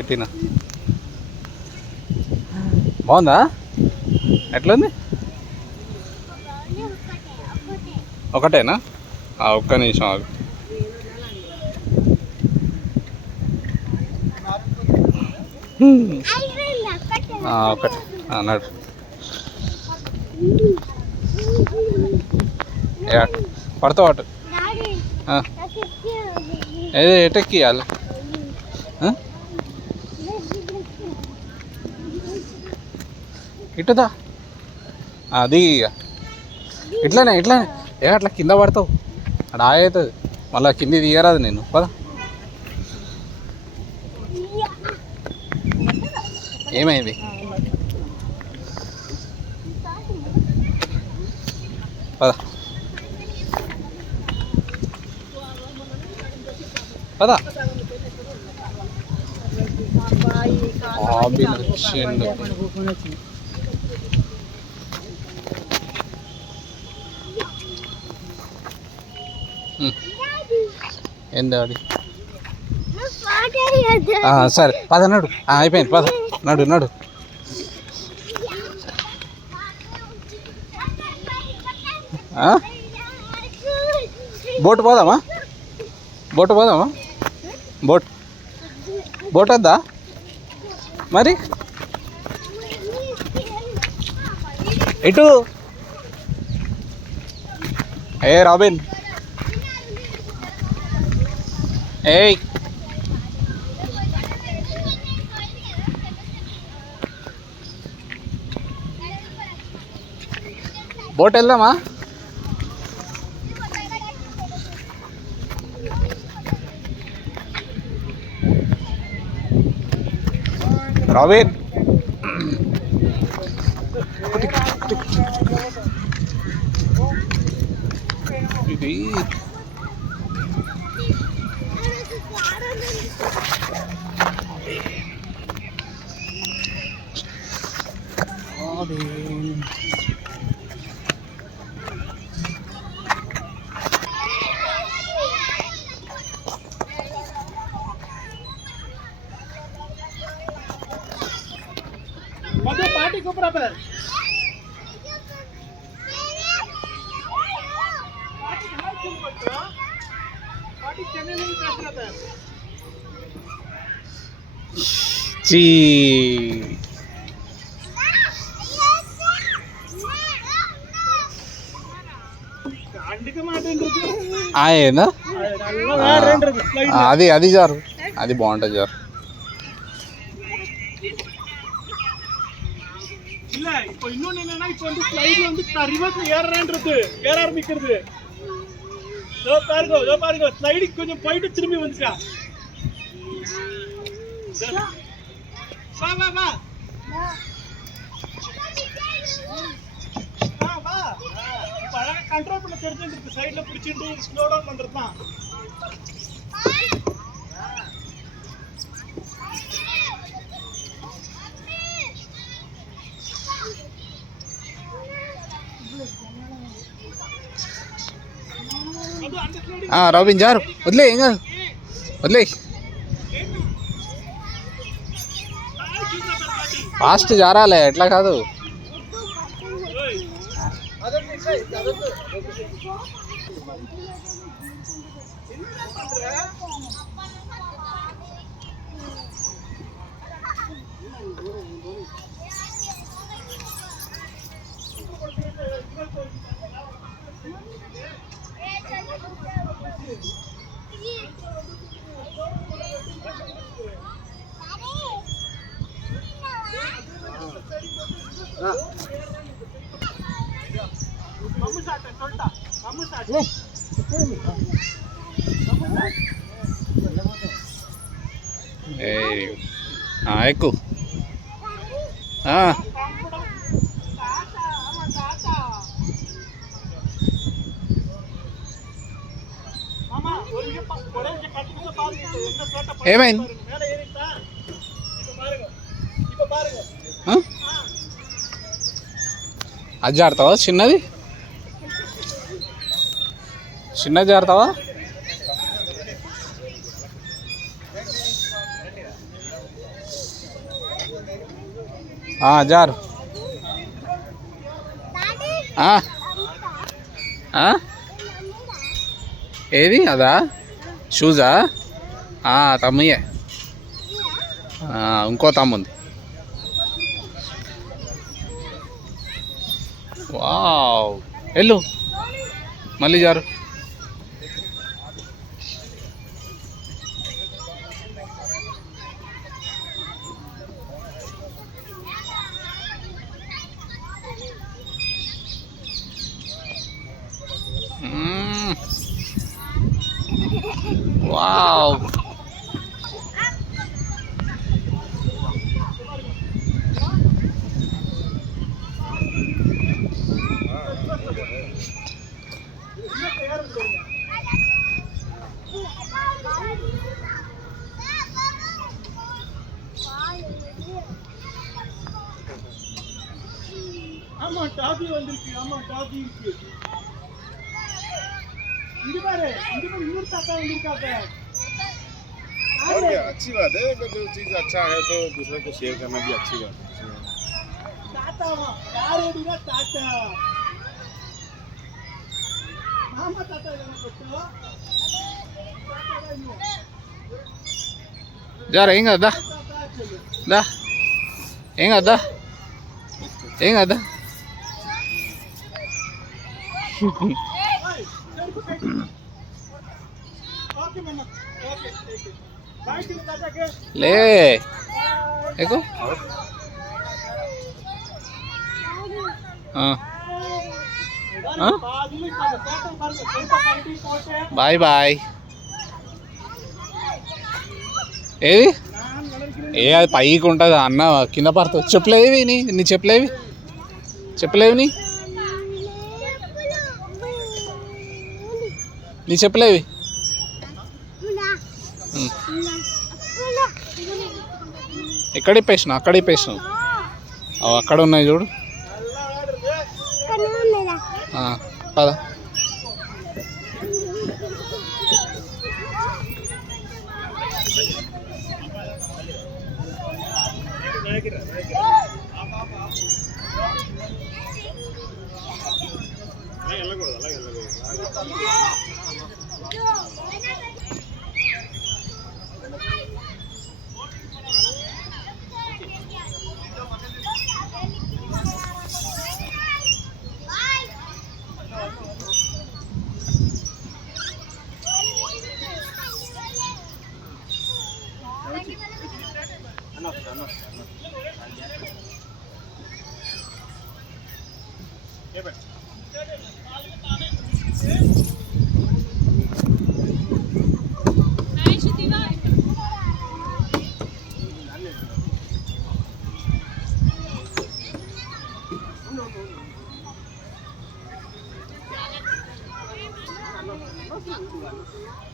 పెట్టిన బాగుందా? ఎట్లుంది? ఒకటేనా? ఒక్క నిమిషం ఆగు. ఒకటి అన్నాడు. పడతావు అటు. ఏది ఎటెక్కియాలి? ఇటుదా అది ఇట్లానే అట్లా కింద పడతావు. అక్కడ అవుతుంది మళ్ళీ కింది దిగరాదు. నేను పద. ఏమైంది? పద పద. వచ్చిండు. ఏంది ఆడి? సరే పద నడు. అయిపోయింది పద. నడు. బోట్ పోదామా? బోట్ వద్దా మరి? ఇటు రాబిన్. ఏయ్ బోట్ వెళ్దామా? రాబిన్ ఇది ఏందా అది జారు. అది బాగుంటుంది జారు. இப்போ இன்னொன்னு என்னன்னா இப்போ வந்து ஸ்லைட்ல வந்து ரிவர்ஸ்ல ஏறறேன்றது ஏற ஆரம்பிக்கிறது. பாருங்க ஸ்லைடிங் கொஞ்சம் போயிட்டு திரும்பி வந்துட்டா. வா இப்போ அழகா கண்ட்ரோல் பண்ண தெரிஞ்சிருக்கு. சைடுல பிடிச்சிட்டு ஸ்லோ டவுன் பண்றது தான். రాబిన్ జారు. వదిలే ఏం కాదు. వదిలే ఫాస్ట్ జారాలే. ఎట్లా కాదు. ఎక్కు. ఏమైంది? అది జారుతావా? చిన్నది జారుతావా? జారు ఏది అదా షూజా తమ్ముయే ఇంకో తమ్ముంది. వావ్ వెళ్ళు మళ్ళీ జారు. వావ్ ஆமா டாபி வந்திருக்கு. ஆமா டாபி இருக்கு. இங்க பாரு இன்னொரு தாத்தா வந்திருக்காங்க. और क्या अच्छी बात है अगर जो चीज़ अच्छा है तो दूसरे को शेयर करना भी अच्छी बात है. தாத்தா யார் ஓடினா தாத்தா மாமா தாத்தா என்ன கொட்டோ జారు ఏం కదా దా ఏం కదా ఏం కదా ఓకే మామ ఓకే బాయ్ కి దాదాకే లే ఏకో బాయ్ బాయ్. ఏది అది పైకి ఉంటుంది అన్న కింద పడుతుంది. చెప్పలేవి నీ చెప్పలేవి నీ చెప్పలేవి ఎక్కడ ఇప్పేసినావు అక్కడ ఉన్నాయి చూడు. పద Thank you.